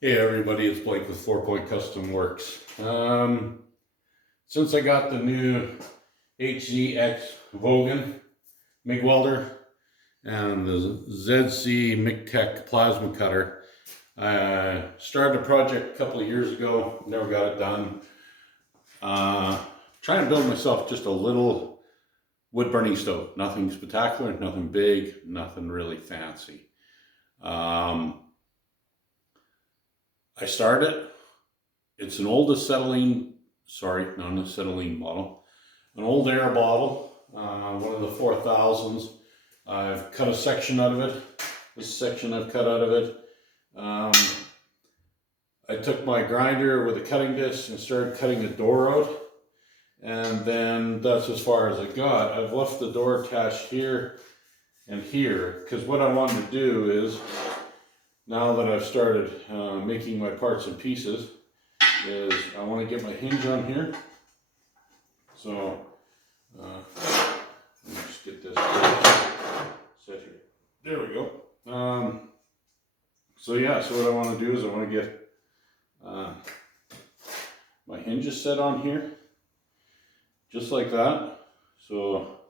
Hey everybody, it's Blake with 4 Point Custom Works. Since I got the new HZX Welding MIG welder and the ZC MIG-Tech plasma cutter, I started a project a couple of years ago, never got it done. Trying to build myself just a little wood burning stove. Nothing spectacular, nothing big, nothing really fancy. I started. It's an old acetylene, not an acetylene bottle, an old air bottle, one of the 4000s. I've cut a section out of it. This section I've cut out of it. I took my grinder with a cutting disc and started cutting the door out. And then that's as far as I got. I've left the door attached here and here, because what I wanted to do is, now that I've started making my parts and pieces, is I want to get my hinge on here. So let me just get this set here. There we go. So what I want to do is I want to get my hinges set on here, just like that. So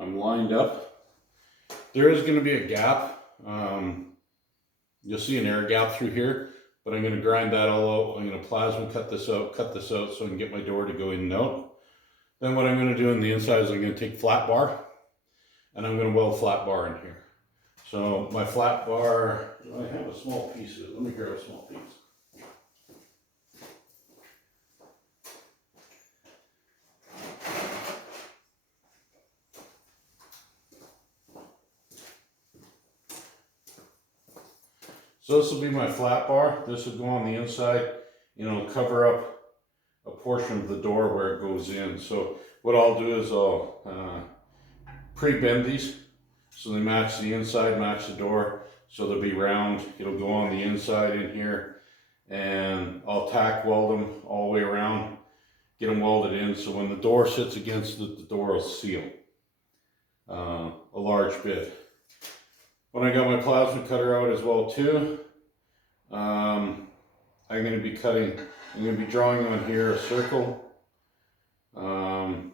I'm lined up. There is going to be a gap. You'll see an air gap through here, but I'm going to grind that all out. I'm going to plasma cut this out so I can get my door to go in and out. Then what I'm going to do on the inside is I'm going to take flat bar and I'm going to weld flat bar in here. So my flat bar, I have a small piece of it. Let me grab a small piece. So this will be my flat bar. This will go on the inside, and it'll cover up a portion of the door where it goes in. So what I'll do is I'll pre-bend these so they match the inside, match the door. So they'll be round. It'll go on the inside in here, and I'll tack weld them all the way around, get them welded in. So when the door sits against it, the door will seal a large bit. When I got my plasma cutter out as well too, I'm going to be drawing on here a circle, and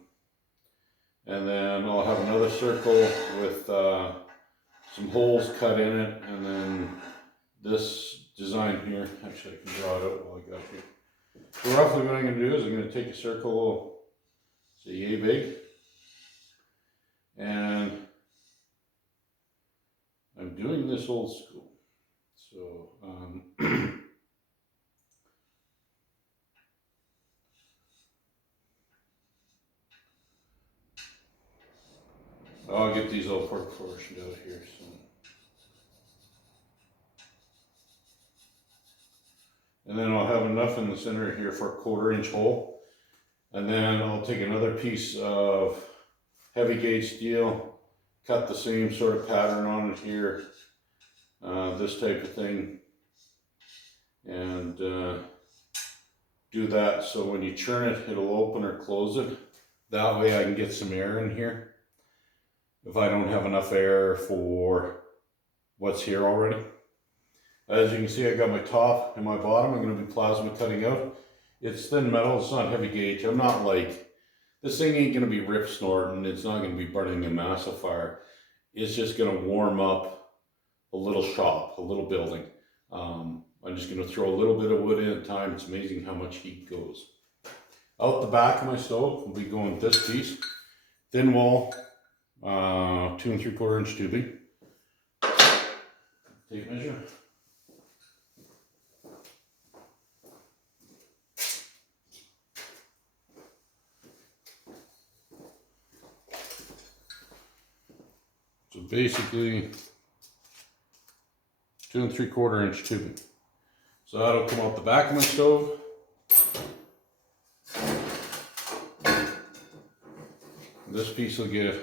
then I'll have another circle with some holes cut in it, and then this design here, actually I can draw it out while I got you. So roughly what I'm going to do is I'm going to take a circle, say yay big, and I'm doing this old school. So I'll get these all proportioned out here soon. And then I'll have enough in the center here for a 1/4 inch hole. And then I'll take another piece of heavy gauge steel, cut the same sort of pattern on it here, this type of thing, and do that so when you churn it, it'll open or close it. That way I can get some air in here if I don't have enough air for what's here already. As you can see, I got my top and my bottom. I'm going to be plasma cutting out. It's thin metal, it's not heavy gauge. I'm not like, this thing ain't going to be rip snorting, it's not going to be burning a massive fire. It's just going to warm up a little shop, a little building. I'm just going to throw a little bit of wood in at a time. It's amazing how much heat goes. Out the back of my stove, we'll be going this piece, thin wall, 2 3/4 inch tubing. Tape measure. So basically 2 3/4 inch tubing. So that'll come out the back of my stove. This piece will get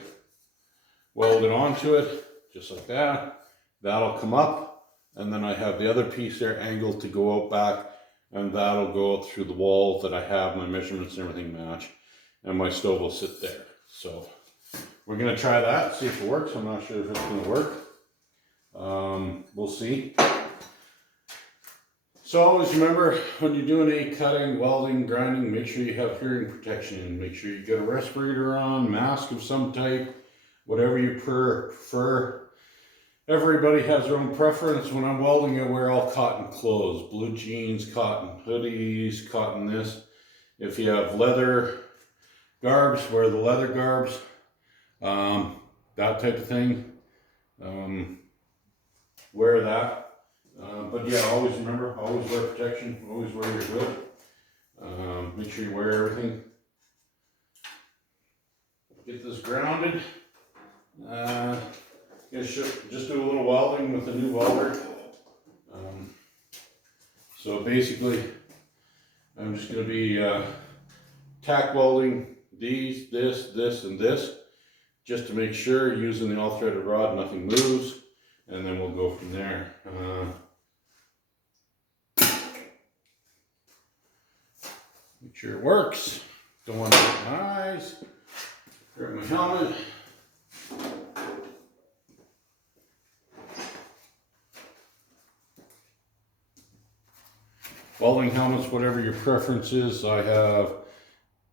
welded onto it, just like that. That'll come up, and then I have the other piece there angled to go out back, and that'll go out through the wall that I have, my measurements and everything match, and my stove will sit there. So we're gonna try that, see if it works. I'm not sure if it's gonna work. We'll see. So always remember, when you're doing any cutting, welding, grinding, make sure you have hearing protection in. Make sure you get a respirator on, mask of some type, whatever you prefer. Everybody has their own preference. When I'm welding, I wear all cotton clothes, blue jeans, cotton hoodies, cotton this. If you have leather garbs, wear the leather garbs, that type of thing. Wear that. But yeah, always remember, always wear protection, always wear your hood. Make sure you wear everything. Get this grounded. Just do a little welding with a new welder. So basically, I'm just going to be tack welding these, this, and this, just to make sure, using the all-threaded rod, nothing moves, and then we'll go from there. Make sure it works. Don't want to hurt my eyes. Grab my helmet. Welding helmets, whatever your preference is. I have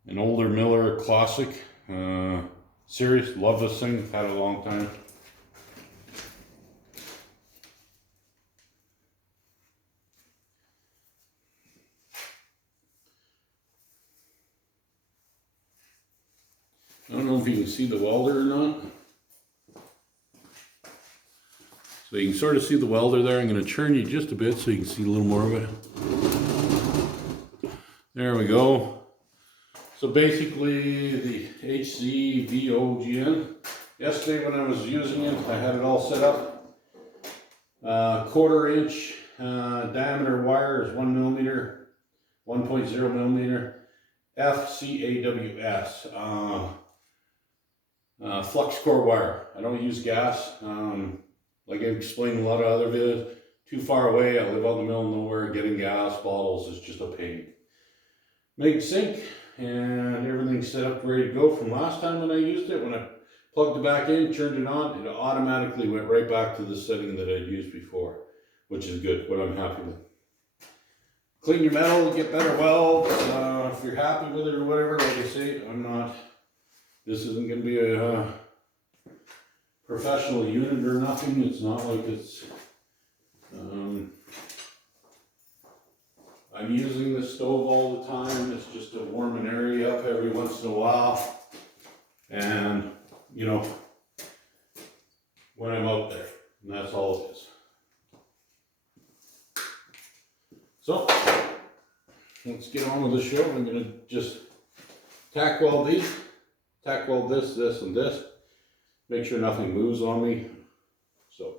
an older Miller Classic series. Love this thing. Had it a long time. I don't know if you can see the welder or not. So you can sort of see the welder there. I'm going to turn you just a bit so you can see a little more of it. There we go. So basically the HCVOGN. Yesterday when I was using it, I had it all set up. 1/4 inch diameter wire is 1 millimeter, 1.0 millimeter. FCAWS. Flux core wire. I don't use gas. Like I explained in a lot of other videos, too far away. I live out in the middle of nowhere. Getting gas bottles is just a pain. Make sink, and everything's set up ready to go from last time when I used it. When I plugged it back in, turned it on, it automatically went right back to the setting that I'd used before, which is good, what I'm happy with. Clean your metal, get better welds. If you're happy with it or whatever, like I say, this isn't going to be a professional unit or nothing. It's not like it's, I'm using the stove all the time. It's just to warm an area up every once in a while. And, you know, when I'm out there, and that's all it is. So, let's get on with the show. I'm going to just tack weld these, tack weld this, this, and this. Make sure nothing moves on me. So.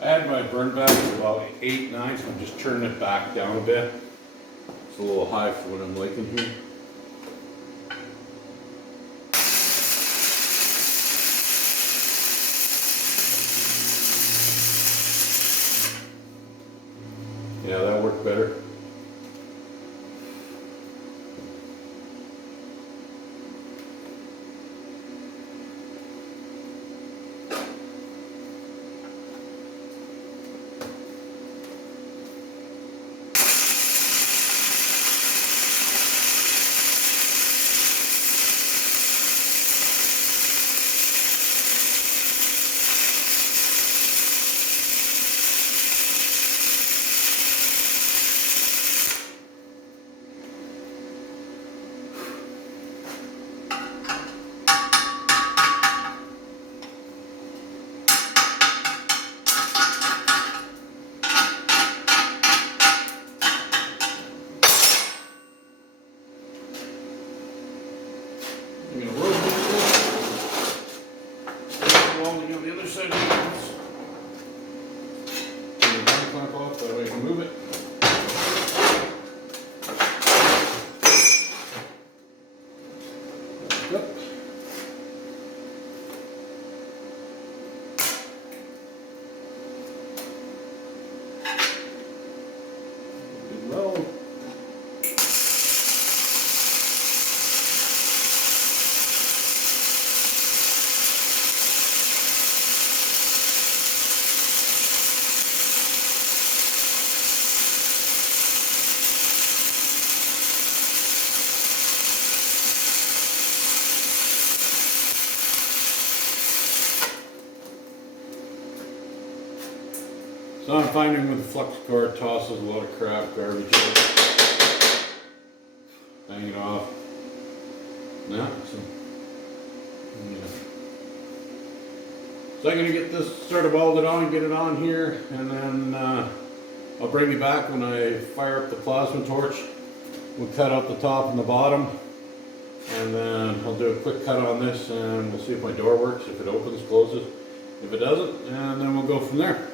I had my burn back at about 8, 9, so I'm just turning it back down a bit. It's a little high for what I'm liking here. Yeah, that worked better. I'm going to rotate this. Welding on the other side of the house. Turn the ground clamp off, that way I can move it. Yep. Well. So I'm finding with the flux cord tosses a lot of crap, garbage out. Hang it off. Yeah, so I'm going to get this sort of welded on, get it on here, and then I'll bring you back when I fire up the plasma torch. We'll cut out the top and the bottom, and then I'll do a quick cut on this, and we'll see if my door works, if it opens, closes. If it doesn't, and then we'll go from there.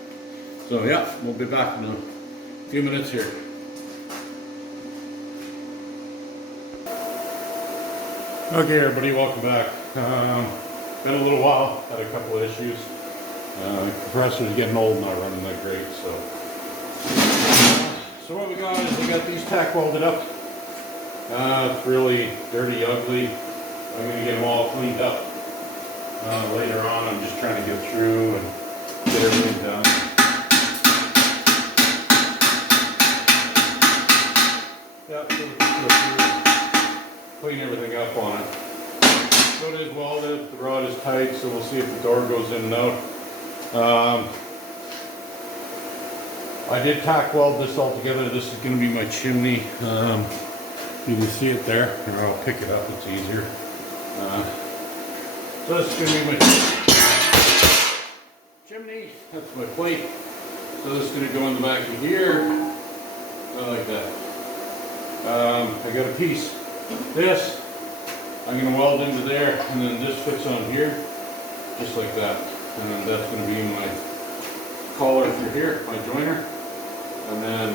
So yeah, we'll be back in a few minutes here. Okay everybody, welcome back. Been a little while, had a couple of issues. The compressor's getting old, not running that great, so what we got is we got these tack welded up. It's really dirty, ugly. I'm gonna get them all cleaned up later on. I'm just trying to get through and get everything done. Yeah, so we'll just go through, clean everything up on it. So it is welded, the rod is tight, so we'll see if the door goes in and out. I did tack weld this all together. This is going to be my chimney. You can see it there, or I'll pick it up, it's easier. So this is going to be my chimney, that's my plate. So this is going to go in the back of here, like that. I got a piece. This, I'm going to weld into there, and then this fits on here, just like that. And then that's going to be my collar through here, my joiner. And then,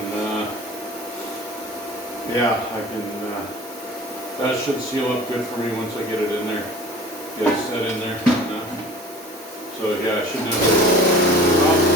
yeah, I can, that should seal up good for me once I get it in there. Get it set in there. So yeah, I shouldn't have a problem.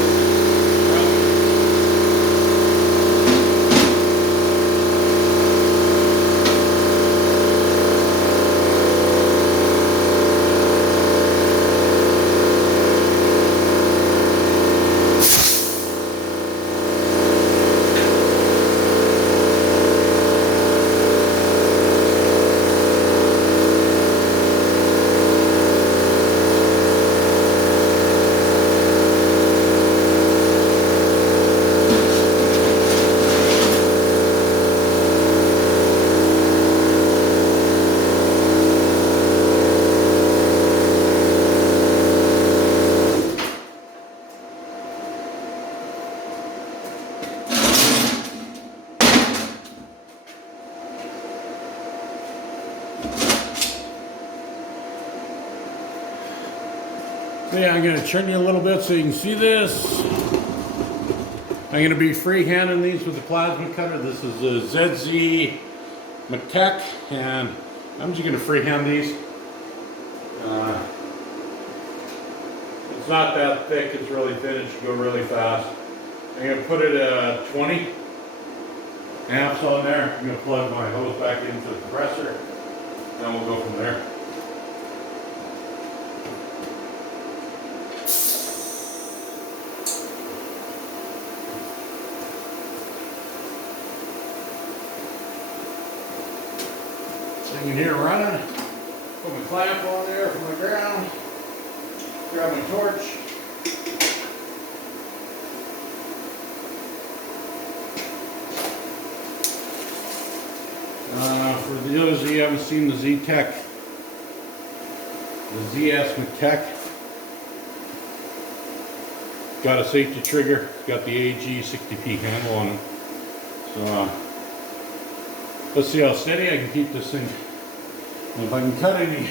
So yeah, I'm going to turn you a little bit so you can see this. I'm going to be freehanding these with the plasma cutter. This is a ZZ McTech, and I'm just going to freehand these. It's not that thick, it's really thin, it should go really fast. I'm going to put it at 20 amps on there. I'm going to plug my hose back into the compressor, and we'll go from there. Thing here running. Put my clamp on there for my ground. Grab my torch. For those of you who haven't seen the Z-Tech, the ZS McTech, got a safety trigger. It's got the AG 60P handle on it. So let's see how steady I can keep this thing And if I can cut any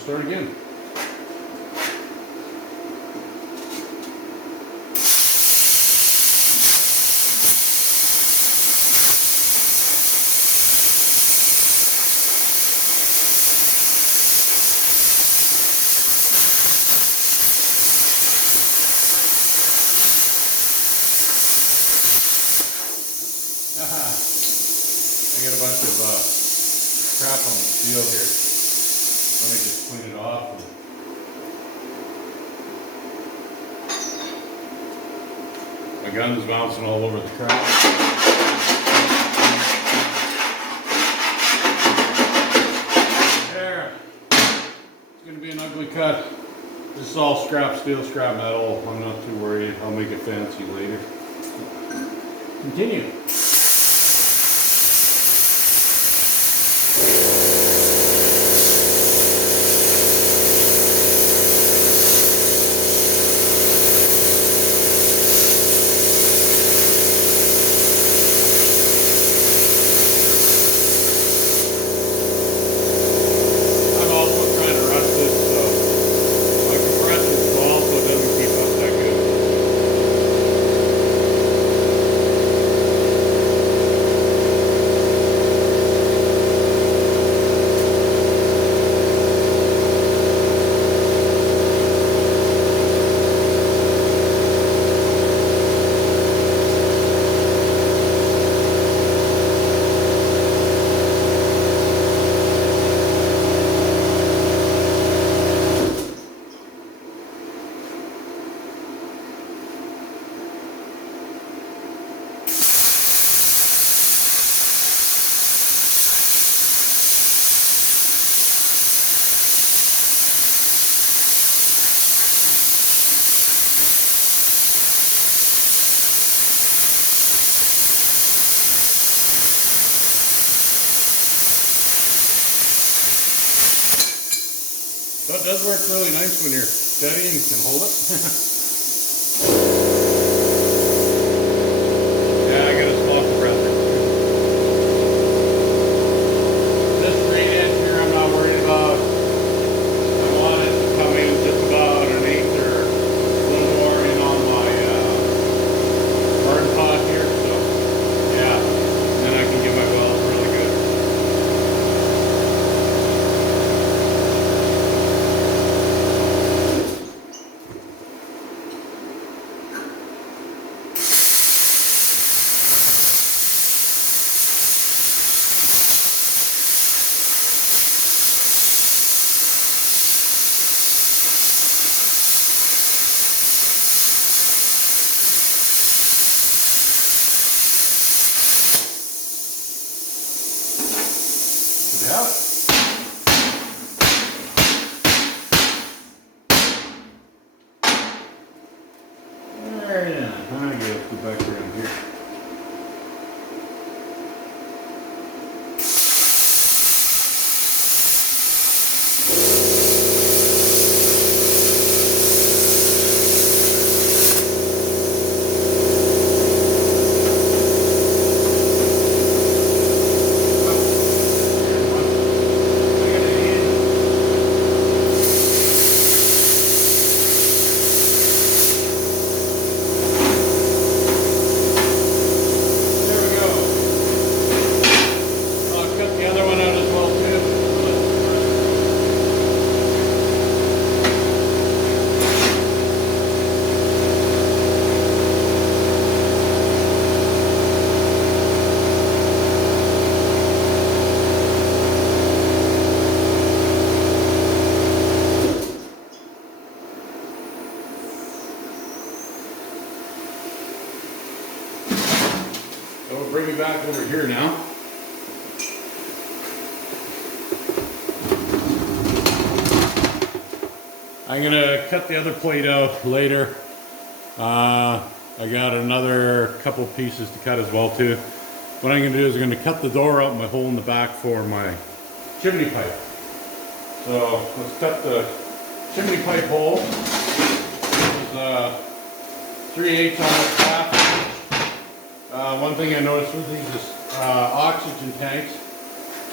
start again. I got a bunch of crap on the steel here. Let me just clean it off. My gun's bouncing all over the crap. There. It's going to be an ugly cut. This is all scrap steel, scrap metal. I'm not too worried. I'll make it fancy later. Continue. So it does work really nice when you're steady and you can hold it. Yeah, I got a small compressor. This 3-inch here I'm not worried about. I want it to come in just about an eighth or a little more in on my burn pot here. So yeah, then I can get my welds really good. Yeah. There, yeah. I guess go back around here. way back over here now. I'm gonna cut the other plate out later. I got another couple pieces to cut as well too. What I'm gonna do is I'm gonna cut the door out my hole in the back for my chimney pipe. So let's cut the chimney pipe hole. There's 3/8 on the cap. One thing I noticed with these is oxygen tanks,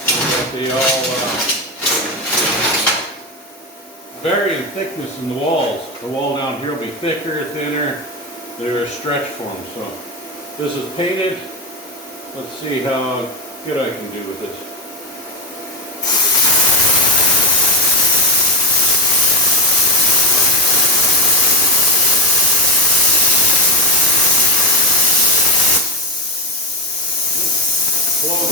that they all vary in thickness in the walls. The wall down here will be thicker, thinner. They're a stretch form. So this is painted. Let's see how good I can do with this. Well,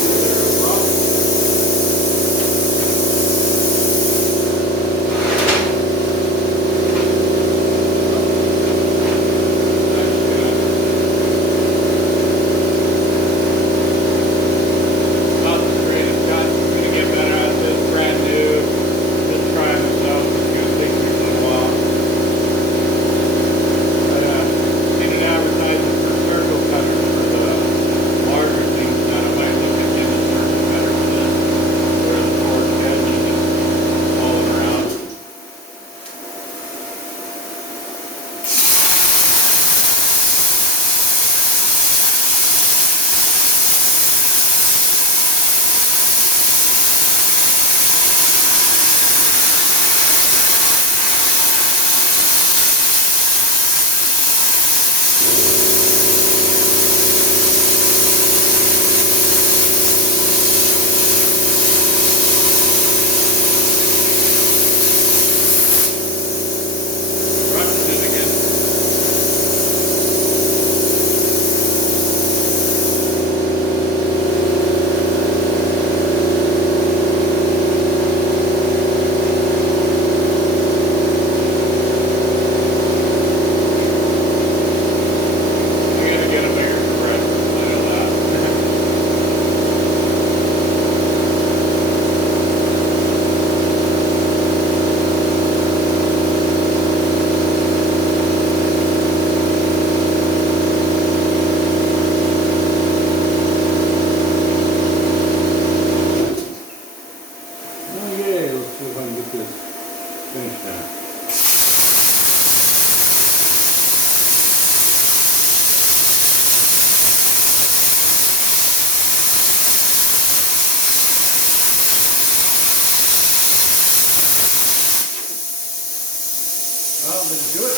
did it do it?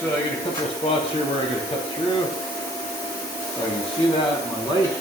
So I get a couple of spots here where I got to cut through. So I can see that in my light.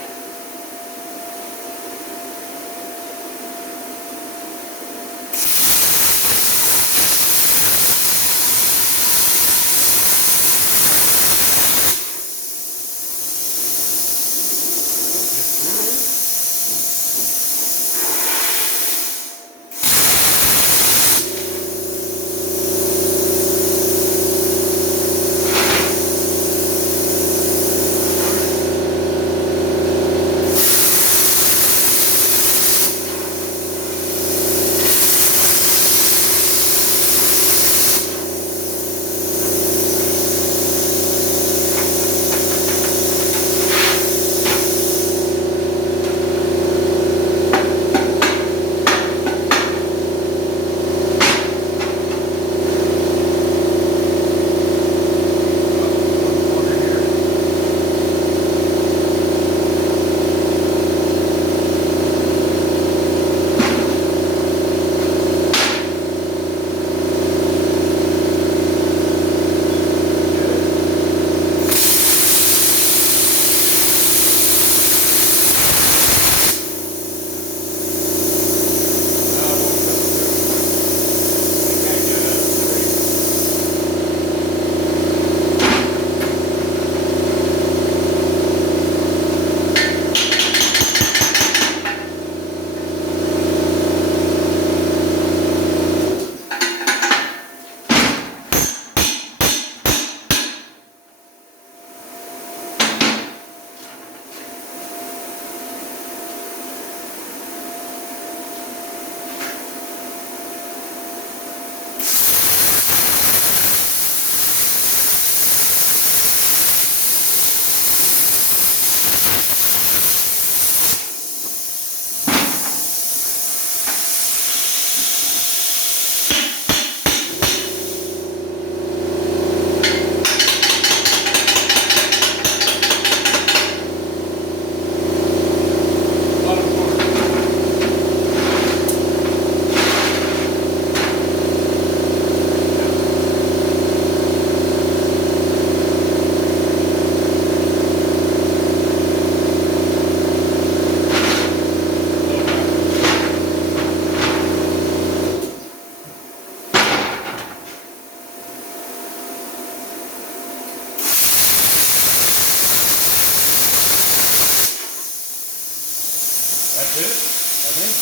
I think.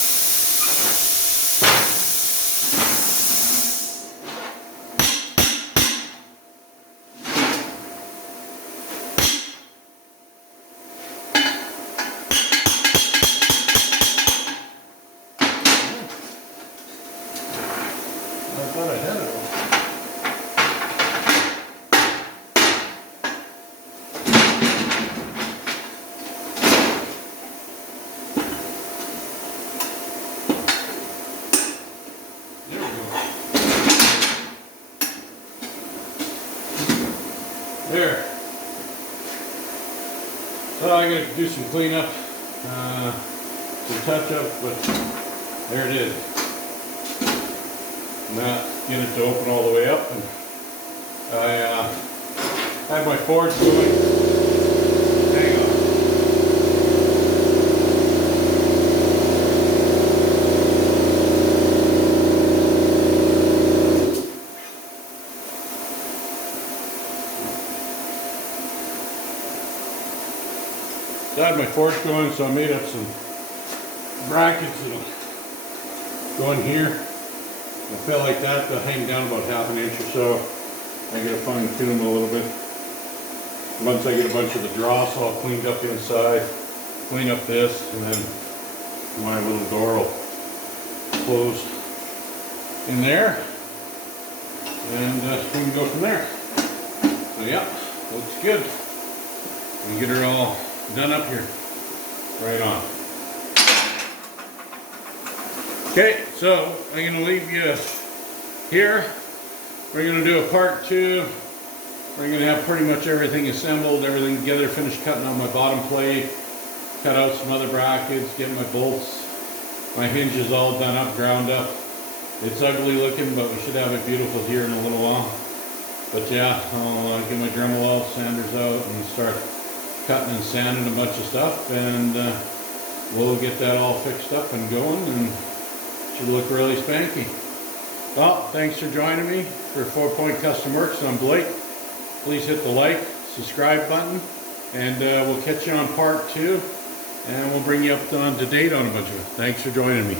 I thought I had it all. There we go. There. So I gotta do some cleanup, some touch up, but there it is. Now get it to open all the way up, and I had my forge going. Hang on. So I had my forge going, so I made up some brackets that'll go in here. I feel like that, they'll hang down about half an inch or so. I gotta fine tune them a little bit. Once I get a bunch of the dross all cleaned up inside, clean up this, and then my little door will close in there. And we can go from there. So yeah, looks good. We get her all done up here. Right on. Okay, so I'm going to leave you here. We're going to do a part 2. We're going to have pretty much everything assembled, everything together, finished cutting out my bottom plate, cut out some other brackets, get my bolts, my hinges all done up, ground up. It's ugly looking, but we should have it beautiful here in a little while. But yeah, I'll get my Dremel out, sanders out, and start cutting and sanding a bunch of stuff, and we'll get that all fixed up and going, and should look really spanky. Well, thanks for joining me for 4 Point Custom Works. I'm Blake. Please hit the like, subscribe button, and we'll catch you on part 2, and we'll bring you up to date on a bunch of it. Thanks for joining me.